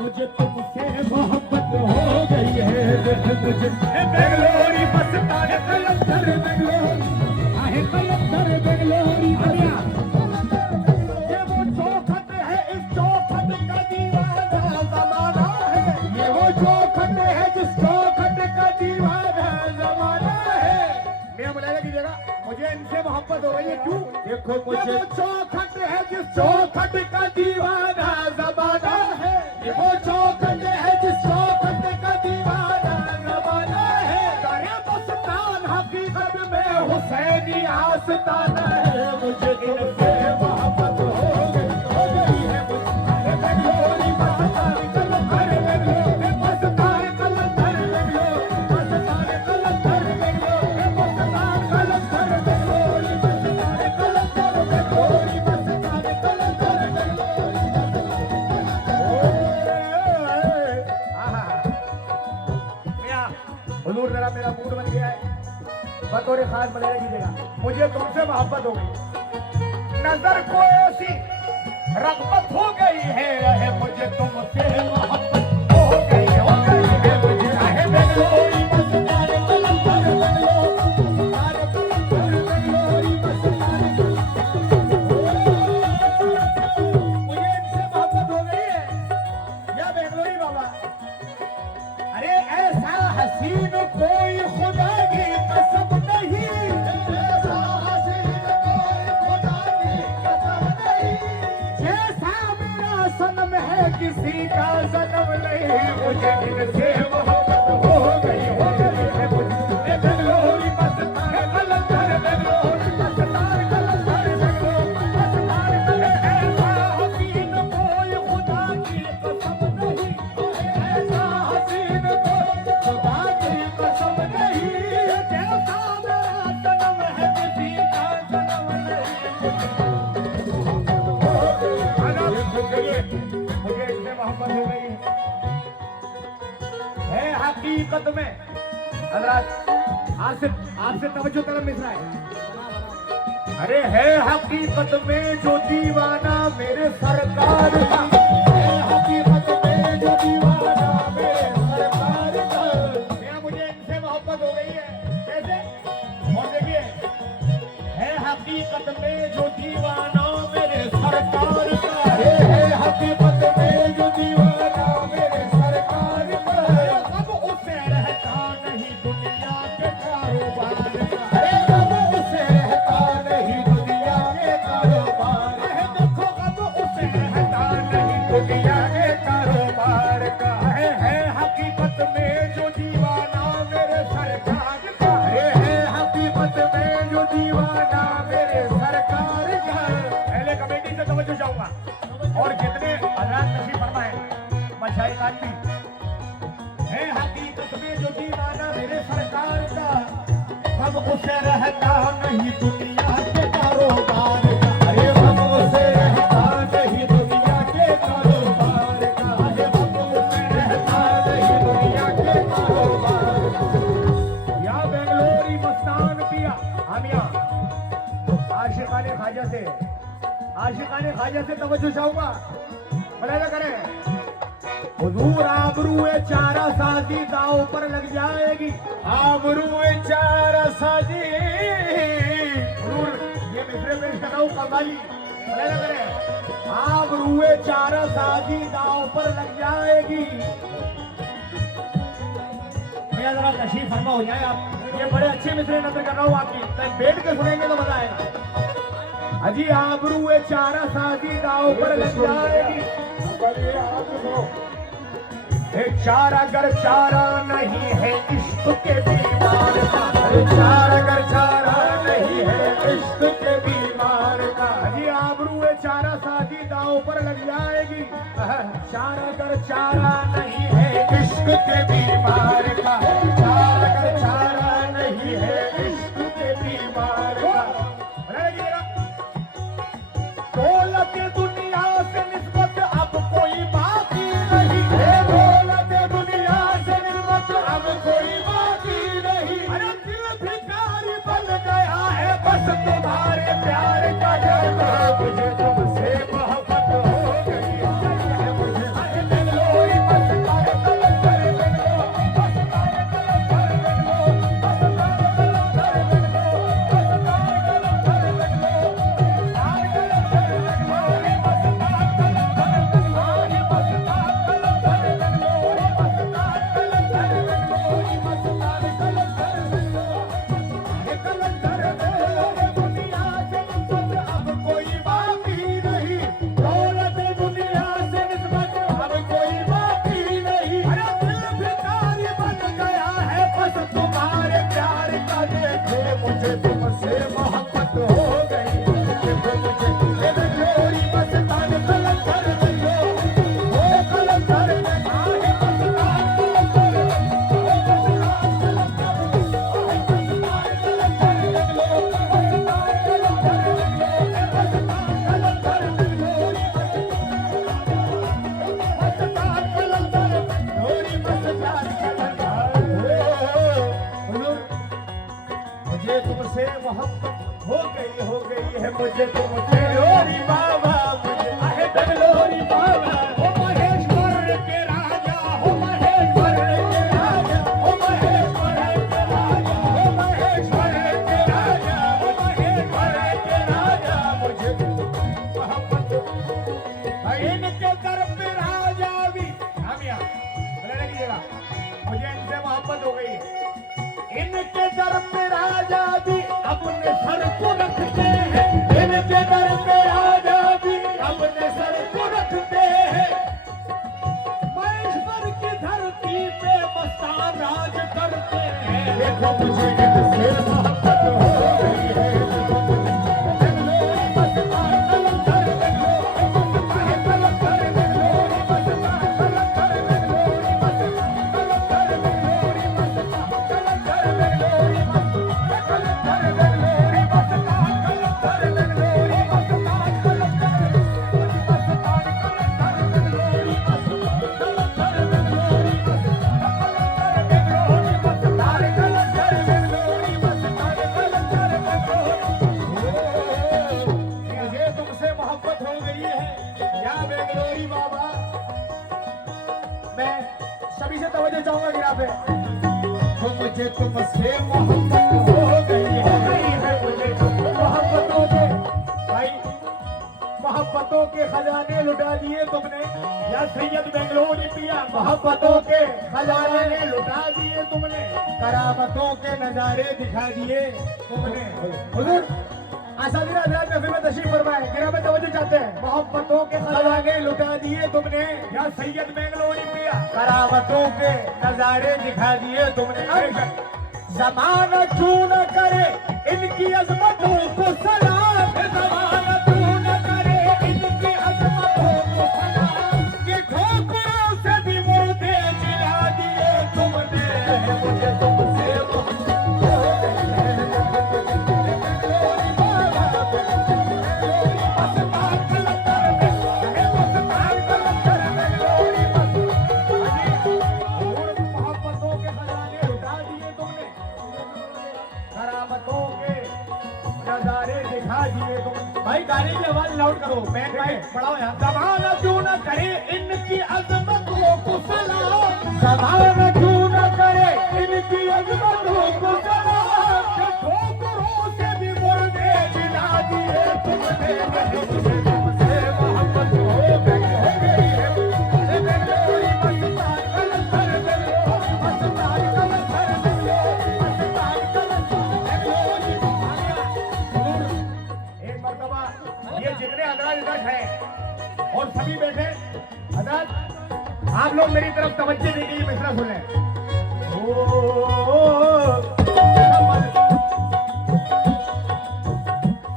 मुझे तुमसे मोहब्बत हो गई है, मुझे बेंगलोरी मस्तान कलंदर बेंगलोरी आहे कलंदर बेंगलोरी बढ़िया। ये वो चौखट है, इस चौखट का दीवाना जमाना है, ये वो चौखट है जिस चौखट का दीवाना जमाना है। मैं बुलाया कीजिएगा, मुझे इनसे मोहब्बत हो गई है। क्यों? देखो मुझे चौखट है जिस चौखट का दीवाना जमाना है, ये वो चौखट है जिस चौखट का दीवाना जमाना है। करे मस्तान हकीकत में हुसैनी आस्ताना है, मुझे इनसे मोहब्बत हो गई है। मुझे बेंगलोरी मस्तान कलंदर बेंगलोरी मस्तान कलंदर बेंगलोरी मस्तान कलंदर बेंगलोरी मस्तान कलंदर बेंगलोरी मस्तान कलंदर बेंगलोरी मस्तान कलंदर बेंगलोरी। हुजूर जरा मेरा मूड बन गया है, बतौर खास मलाया कीजिएगा, मुझे तुमसे मोहब्बत हो गई, नजर को ऐसी रग़बत हो गई है, मुझे तुमसे मोहब्बत हो गई है, मुझे आहे बेंगलोरी मस्तान कलंदर बेंगलोरी मस्तान कलंदर बेंगलोरी मस्तान। मुझे इनसे मोहब्बत हो गई है या बेंगलोरी बाबा। अरे ऐसा हसीन कोई खुदा की कसम नहीं, ऐसा हसीन कोई खुदा की कसम नहीं, जैसा मेरा सनम है किसी का सनम नहीं, मुझे इनसे मोहब्बत हो गई है। मुझे बेंगलोरी मस्तान कलंदर बेंगलोरी मस्तान कलंदर बेंगलोरी मस्तान कलंदर। ऐसा हसीन कोई खुदा की कसम नहीं, ऐसा हसीन कोई खुदा की कसम नहीं, जैसा मेरा सनम है किसी का सनम नहीं। मुझे इनसे मोहब्बत हो गई है हकीकत में। हज़रात आपसे तवज्जो तलब मिल रहा है। अरे है हकीकत में जो दीवाना मेरे सरकार का, है हकीकत में जो दीवाना मेरे सरकार का। यहाँ मुझे इनसे मोहब्बत हो गई है। कैसे? और देखिए, है हकीकत में जो दीवाना मेरे सरकार का, है हकीकत में जो दीवाना मेरे सरकार का, अब उसे रहता नहीं दुनिया के कारोबार का, अब उसे रहता नहीं दुनिया के कारोबार, देखो अब उसे रहता नहीं दुनिया के कारोबार का, है हकीकत में जो दीवाना मेरे सरकार का, है हकीकत में जो दीवाना मेरे सरकार का। पहले कमेटी से तवज्जो चाहूंगा और जितने हज़रात नशीब फरमाए मशाइख आदमी, है हकीकत में जो दीवाना मेरे सरकार का, अब उसे रहता नहीं दुनिया के कारोबार का, अरे अब उसे रहता नहीं दुनिया के कारोबार का, अरे अब उसे रहता नहीं दुनिया के कारोबार का। या बेंगलोरी मस्तान पिया आमिया आशिकाने ख्वाजा से तवज्जो चाहूंगा, मलाया करें। हुजूर आबरूए चारा साजी दाव पर लग जाएगी, आबरूए चारा साजी। हुजूर ये मिसरे पेश कर रहा हूं कव्वाली, मलाया करें। आबरूए चारा साजी दाव पर लग जाएगी। मेरा जरा तशरीफ फरमा हो जाए आप, ये बड़े अच्छे मिसरे नजर कर रहा हूँ आपकी, तो बैठ के सुनेंगे तो मजा आएगा। अजी आबरूए चारा साजी दाव पर लग जाएगी, चारा अगर चारा नहीं है इश्क के बीमार का, चारा अगर चारा नहीं है इश्क के बीमार का, अजी आबरूए चारा साजी दाव पर लग जाएगी, चारा अगर चारा नहीं है इश्क के बीमार का, चारा अगर चारा नहीं है इश्क के बीमार का। दौलत दुनिया से निस्बत अब कोई बाकी नहीं है, दौलत दुनिया से निस्बत अब कोई बाकी नहीं, अरे दिल भिखारी बन गया है बस तुम्हारे प्यार का जज्बा, मुझे तुमसे मोहब्बत हो गई है, मुझे बेंगलोरी राज करते हैं। देखो मुझे इनसे मोहब्बत हो गई है। बेंगलोरी मस्तान कलंदर, बेंगलोरी मस्तान कलंदर, बेंगलोरी मस्तान कलंदर, बेंगलोरी मस्तान कलंदर, बेंगलोरी मस्तान कलंदर, बेंगलोरी मस्तान कलंदर, बेंगलोरी मस्तान कलंदर, बेंगलोरी मस्तान कलंदर, तुमसे मोहब्बत हो गई है या बेंगलोरी बाबा। मैं सभी से तवज्जो चाहूंगा गिरा पे। तो मुझे तुमसे मोहब्बत हो गई है मुझे मोहब्बतों के भाई मोहब्बतों के खजाने लुटा दिए तुमने या सैयद बेंगलोरी पिया। मोहब्बतों के खजाने लुटा दिए तुमने, करामतों के नजारे दिखा दिए तुमने। हुजूर आसादीना हज़रात महफिल में तशरीफ फरमाए, गिरा में तवज्जो चाहते हैं। मोहब्बतों के खजाने लुटा दिए तुमने या सैयद बेंगलोरी पिया। करामतों के नजारे दिखा दिए तुमने। ज़माना क्यों न करे इनकी अजमतों को सलाम, ज़माना क्यों न करे इनकी अजमतों को सलाम। कि ठोकरों से भी मुर्दे जिला दिए तुमने। मुझे तुमसे भाई गाड़ी की आवाज लाउड करो, बैक बढ़ाओ यार। ज़माना क्यों न करे इनकी अजमतों को सलाम, ज़माना क्यों न करे इनकी अजमतों को सलाम। ठोकरों से भी मुर्दे जिला दिए तुमने। मुझे तुमसे मोहब्बत हो गई है। बेंगलोरी मस्तान कलंदर, बेंगलोरी मस्तान कलंदर, बेंगलोरी मस्तान कलंदर, बेंगलोरी। एक मर्तबा ये जितने हजरात इधर हैं और सभी बैठे हजरात, आप लोग मेरी तरफ तवज्जो देके ये मिसरा सुने।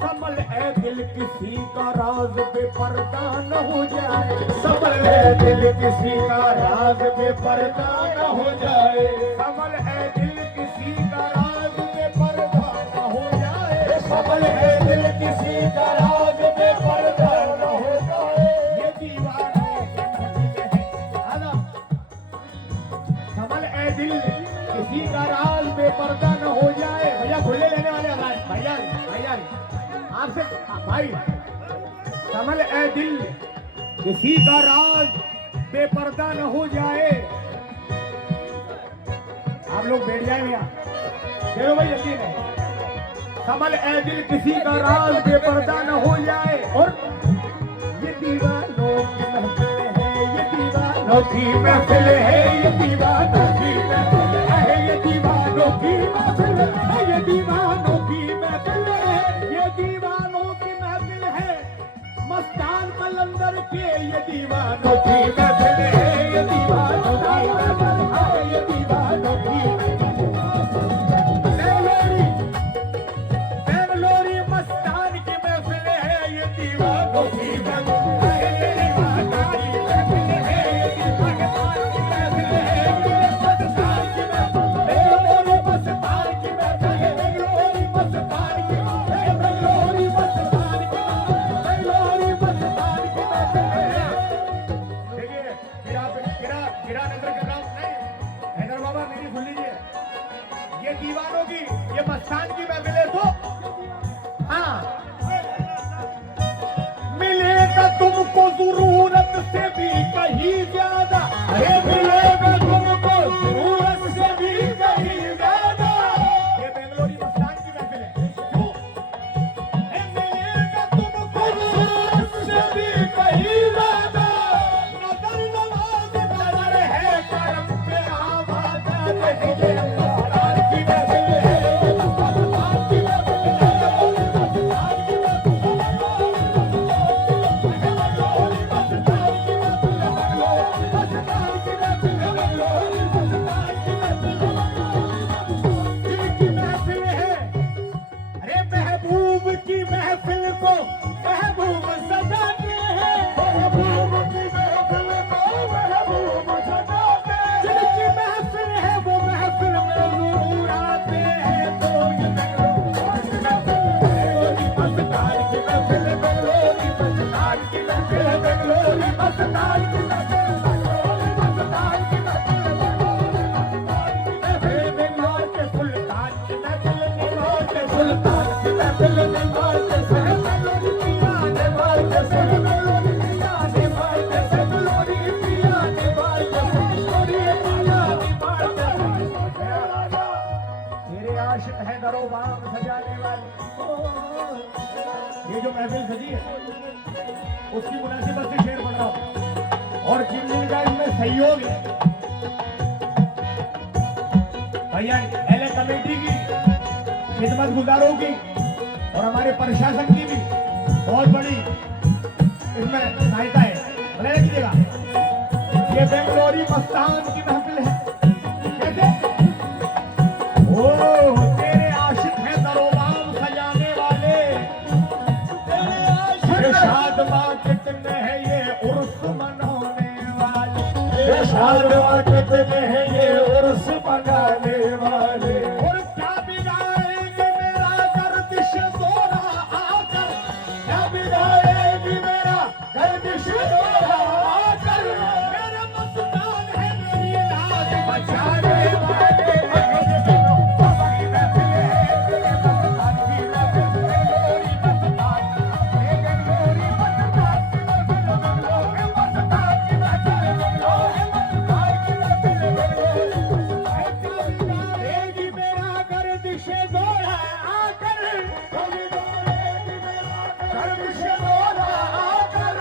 संभल ए दिल किसी का राज बेपर्दा न हो जाए, संभल ए दिल किसी का राज बेपर्दा न हो जाए, संभल ए दिल किसी का राज बेपर्दा न हो जाए, संभल ए दिल किसी का राज बेपर्दा न हो जाए। ये दीवाने संभल ए दिल किसी का राज बेपर्दा न हो जाए। भैया खुले लेने वाले आवाज भैया भैया आपसे भाई। संभल ए दिल किसी का राज बेपर्दा न हो जाए। आप लोग बैठ जाए भैया, चलो भाई जल्दी है। संभल ए दिल किसी का राज बेपर्दा न हो जाए। और ये दीवानों की महफिल है, ये दीवानों की महफिल है, ये दीवानों की महफिल है, ये दीवानों की महफिल है, ये दीवानों की महफिल है, ये दीवानों की महफिल है। मस्तान कलंदर के ये दीवानों की महफिल है, ये दीवानों की महफिल है, ये दीवानों की बेंगलोरी मस्तान की महफिल है, ये दीवानों की महफिल है, ये दीवानों की महफिल है, ये पाकिस्तान की महफिल है, ये पाकिस्तान की महफिल है, बेंगलोरी मस्तान की महफिल है, बेंगलोरी मस्तान की महफिल है, बेंगलोरी मस्तान की बेंगलोरी मस्तान की महफिल है। देखिए गिरा नजर कर रहा हूं। नहीं हैदर बाबा मेरी सुन लीजिए, ये दीवानों की ये मस्तान की महफिल है। तो हाँ मिलेगा तुमको जरूरत से भी कहीं ज्यादा, अरे मिलेगा तुमको जरूरत से भी कहीं ज्यादा। ये बेंगलोरी मस्तान की महफिल है। क्यों? मिलेगा तुमको जरूरत से भी कहीं ज्यादा। नजर नवाज नजर है करम पे आवाज़ देखिए। मस्तान की महफिल है, मस्तान की महफिल है, मस्तान की महफिल है। है, उसकी मुनासिबत से शेर पढ़ रहा हूं। और जिन जिनका इसमें सहयोग है, भैया एलए कमेटी की, खिदमत गुजारों की और हमारे प्रशासन की भी बहुत बड़ी इसमें सहायता है। भले लीजिएगा, ये बेंगलोरी मस्तान की महफिल है। कैसे? ओ तेरे आशिक हैं दरोबाम सजाने वाले, तेरे आशिक शाद मार्केट में है ये उर्स मनाने वाले, शाद मार्केट में है ये उर्स मनाने वाले। और क्या बिगाड़ेगी मेरा गर्दिश दोरा आकर, क्या बिगाड़ेगी मेरा गर्दिश दोरा आकर, मेरे मस्तान है मेरी लाज बचाने वाले। बाबा की महफिल है, तेरे मस्तान की महफिल, बेंगलोरी मस्तान, ये बेंगलोरी मस्तान की महफिल, बेंगलोरी मस्तान की महफिल, बेंगलोरी मस्तान की महफिल, बेंगलोरी। क्या बिगाड़ेगी मेरा गर्दिश दोरा आकर, क्या बिगाड़ेगी मेरा गर्दिश दोरा आकर,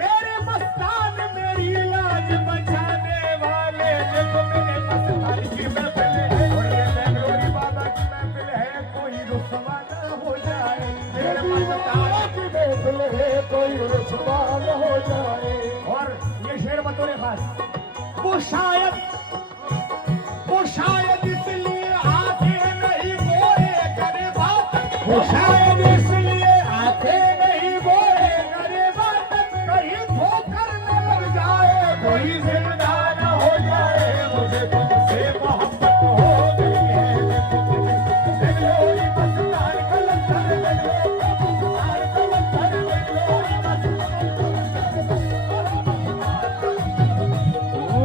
मेरे मस्तान मेरी लाज बचाने वाले। देखो मेरे मस्तान की महफिल है, और ये बेंगलोरी बाबा की महफिल है, कोई रुसवा न हो जाए। मेरे मस्तान की महफिल है, कोई रुसवा न हो जाए। और ये शेर बतौर खास, वो शायद इसलिए आगे नहीं बोले करे बात, वो शायद